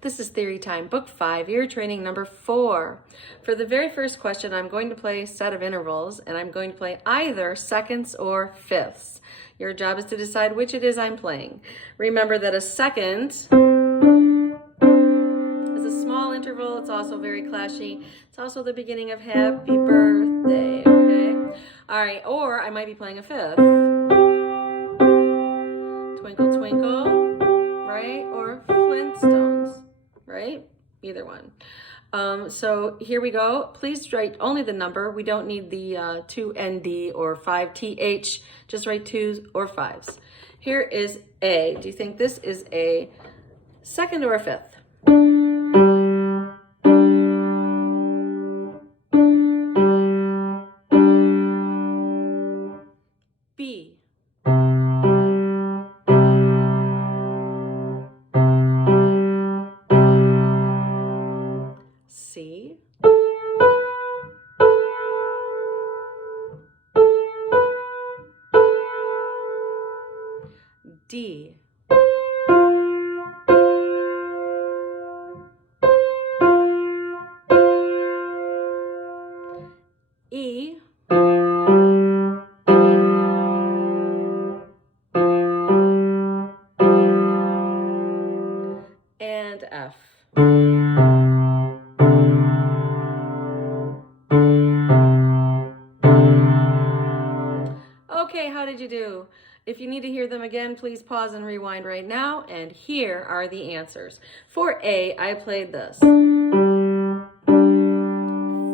This is Theory Time, Book 5, Year Training number 4. For the very first question, I'm going to play a set of intervals, and I'm going to play either seconds or fifths. Your job is to decide which it is I'm playing. Remember that a second is a small interval. It's also very clashy. It's also the beginning of Happy Birthday, okay? All right, or I might be playing a fifth. Twinkle, twinkle, right? Or Flintstones, right? Either one. So here we go. Please write only the number. We don't need the 2ND or 5TH. Just write 2s or 5s. Here is A. Do you think this is a second or a fifth? B. C. D. E. And F. Okay, how did you do? If you need to hear them again, please pause and rewind right now. And here are the answers. For A, I played this.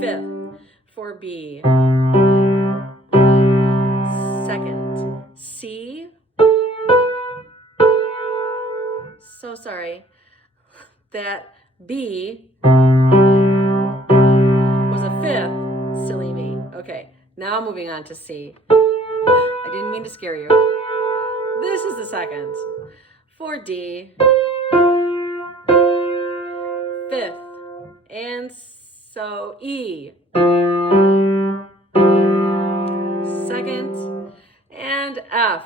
Fifth. For B, second. C. So sorry. That B was a fifth. Silly me. Okay, now moving on to C. I didn't mean to scare you. This is the second. For D, fifth. And so E, second. And F,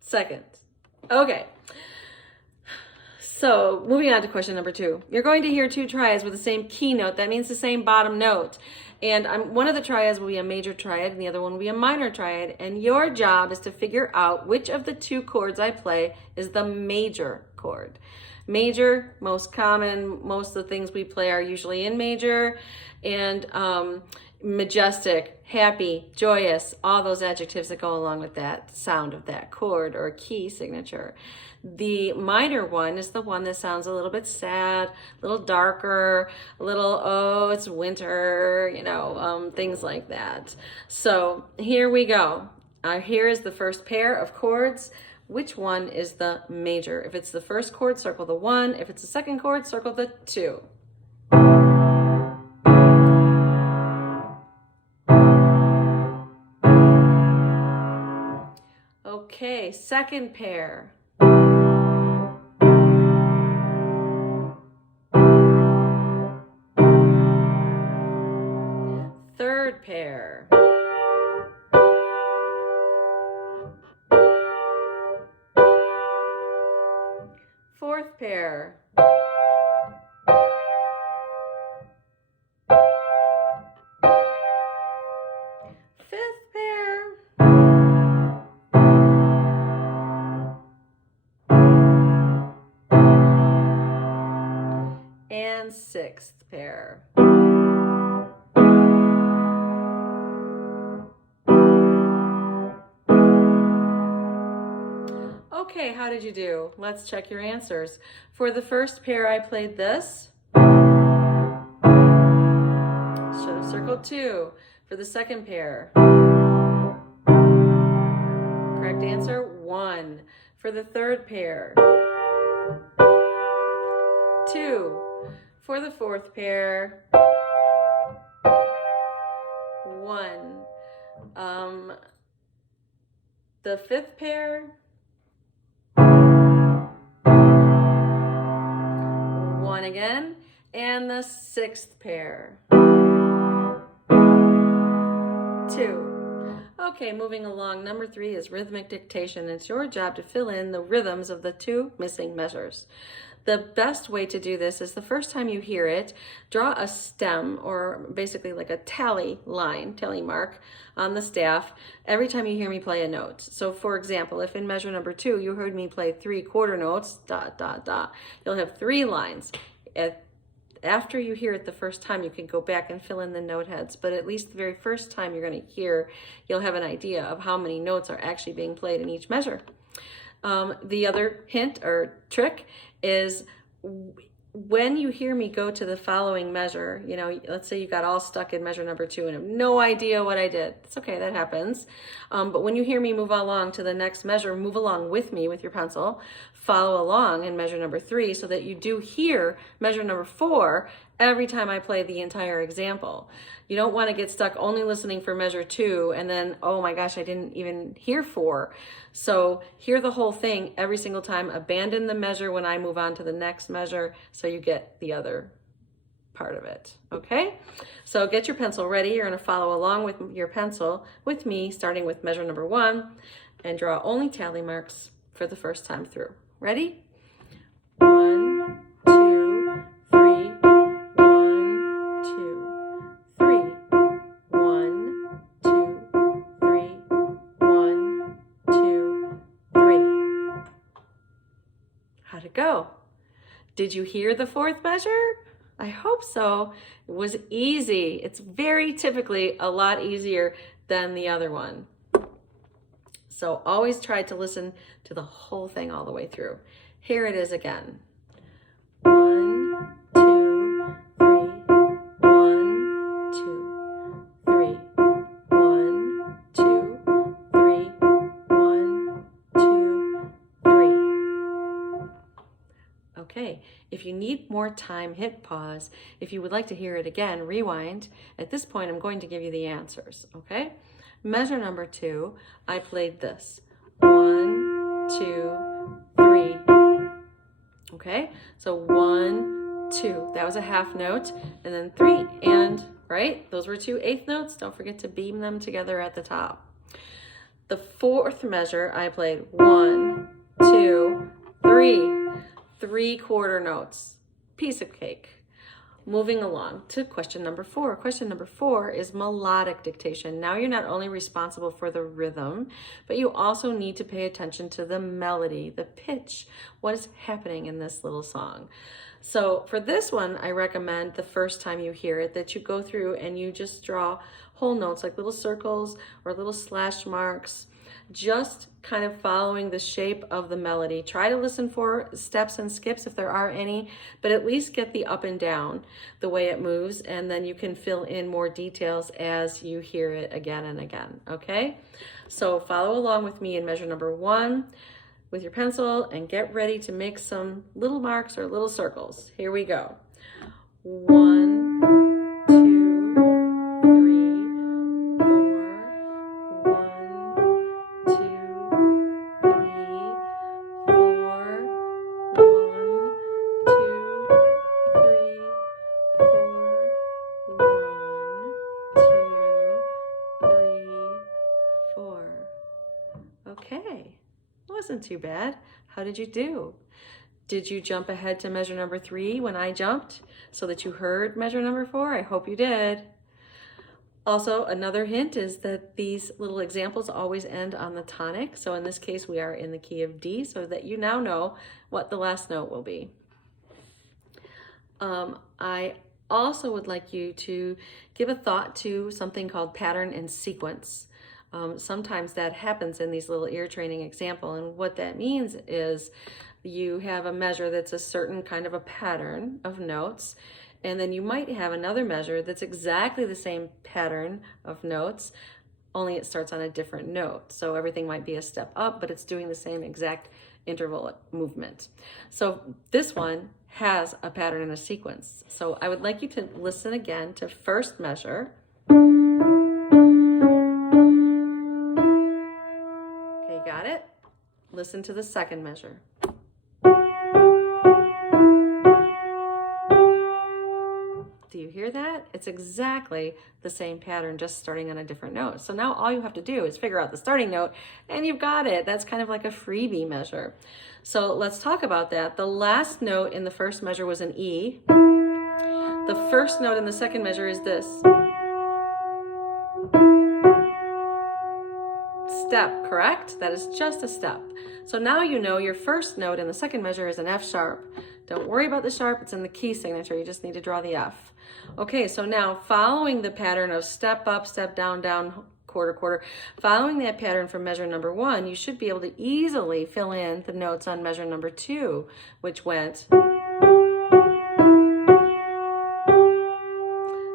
second. Okay. So moving on to question number 2. You're going to hear 2 triads with the same key note. That means the same bottom note. And one of the triads will be a major triad and the other one will be a minor triad. And your job is to figure out which of the 2 chords I play is the major chord. Major, most common, most of the things we play are usually in major. And majestic, happy, joyous, all those adjectives that go along with that sound of that chord or key signature. The minor one is the one that sounds a little bit sad, a little darker, a little, oh, it's winter, things like that. So here we go. Here is the first pair of chords. Which one is the major? If it's the first chord, circle the 1. If it's the second chord, circle the 2. Okay, second pair. Third pair. Fourth pair. Fifth pair. And sixth pair. Okay, how did you do? Let's check your answers. For the first pair, I played this. Should have circled 2. For the second pair, correct answer, 1. For the third pair, 2. For the fourth pair, 1. The fifth pair, 1 again, and the sixth pair, 2. Okay, moving along. Number 3 is rhythmic dictation. It's your job to fill in the rhythms of the 2 missing measures. The best way to do this is the first time you hear it, draw a stem or basically like a tally line, tally mark on the staff every time you hear me play a note. So for example, if in measure number 2 you heard me play 3 quarter notes, dot, dot, dot, you'll have 3 lines. After you hear it the first time, you can go back and fill in the note heads, but at least the very first time you're going to hear, you'll have an idea of how many notes are actually being played in each measure. The other hint or trick is when you hear me go to the following measure, you know, let's say you got all stuck in measure number 2 and have no idea what I did. It's okay, that happens. But when you hear me move along to the next measure, move along with me with your pencil, follow along in measure number 3 so that you do hear measure number 4 every time I play the entire example. You don't want to get stuck only listening for measure 2 and then, oh my gosh, I didn't even hear 4. So hear the whole thing every single time. Abandon the measure when I move on to the next measure so you get the other part of it, okay? So get your pencil ready. You're going to follow along with your pencil with me, starting with measure number 1, and draw only tally marks for the first time through. Ready? 1, 2, 3, 1, 2, 3, 1, 2, 3, 1, 2, 3. How'd it go? Did you hear the 4th measure? I hope so. It was easy. It's very typically a lot easier than the other one. So always try to listen to the whole thing all the way through. Here it is again. 1, 2, 3, 1, 2, 3, 1, 2, 3, 1, 2, 3. Okay, if you need more time, hit pause. If you would like to hear it again, rewind. At this point, I'm going to give you the answers, okay? Measure number 2, I played this. 1, 2, 3. Okay, so 1, 2. That was a half note, and then 3, and, right? Those were 2 eighth notes. Don't forget to beam them together at the top. The 4th measure, I played 1, 2, 3. 3 quarter notes. Piece of cake. Moving along to question number 4. Question number 4 is melodic dictation. Now you're not only responsible for the rhythm, but you also need to pay attention to the melody, the pitch, what is happening in this little song. So for this one, I recommend the first time you hear it that you go through and you just draw whole notes like little circles or little slash marks, just kind of following the shape of the melody. Try to listen for steps and skips if there are any, but at least get the up and down, the way it moves, and then you can fill in more details as you hear it again and again, okay? So follow along with me in measure number 1 with your pencil and get ready to make some little marks or little circles. Here we go. 1, 2, 3, 4, 1, 2, 3, 4, 1, 2, 3, 4, 1, 2, 3, 4. Okay, wasn't too bad. How did you do? Did you jump ahead to measure number 3 when I jumped so that you heard measure number 4? I hope you did. Also, another hint is that these little examples always end on the tonic. So in this case, we are in the key of D, so that you now know what the last note will be. I also would like you to give a thought to something called pattern and sequence. Sometimes that happens in these little ear training example, and what that means is you have a measure that's a certain kind of a pattern of notes, and then you might have another measure that's exactly the same pattern of notes, only it starts on a different note. So everything might be a step up, but it's doing the same exact interval movement. So this one has a pattern and a sequence. So I would like you to listen again to first measure. Okay, got it? Listen to the second measure. Do you hear that? It's exactly the same pattern, just starting on a different note. So now all you have to do is figure out the starting note and you've got it. That's kind of like a freebie measure. So let's talk about that. The last note in the first measure was an E. The first note in the second measure is this. Step, correct? That is just a step. So now you know your first note in the second measure is an F sharp. Don't worry about the sharp, it's in the key signature. You just need to draw the F. Okay, so now following the pattern of step up, step down, down, quarter, quarter, following that pattern from measure number 1, you should be able to easily fill in the notes on measure number 2, which went.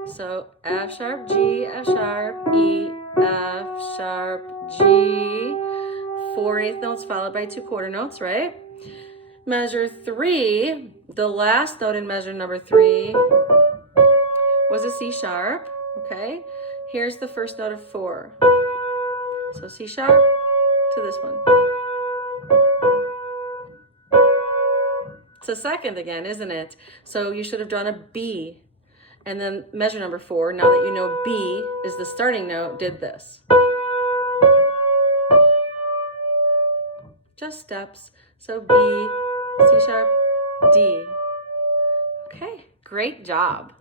So F sharp, G, F sharp, E, F sharp, G, 4/8 notes followed by 2 quarter notes, right? Measure 3, the last note in measure number 3 was a C sharp, okay? Here's the first note of 4. So C sharp to this one. It's a second again, isn't it? So you should have drawn a B. And then measure number 4, now that you know B is the starting note, did this. Just steps. So B, C sharp, D. Okay, great job.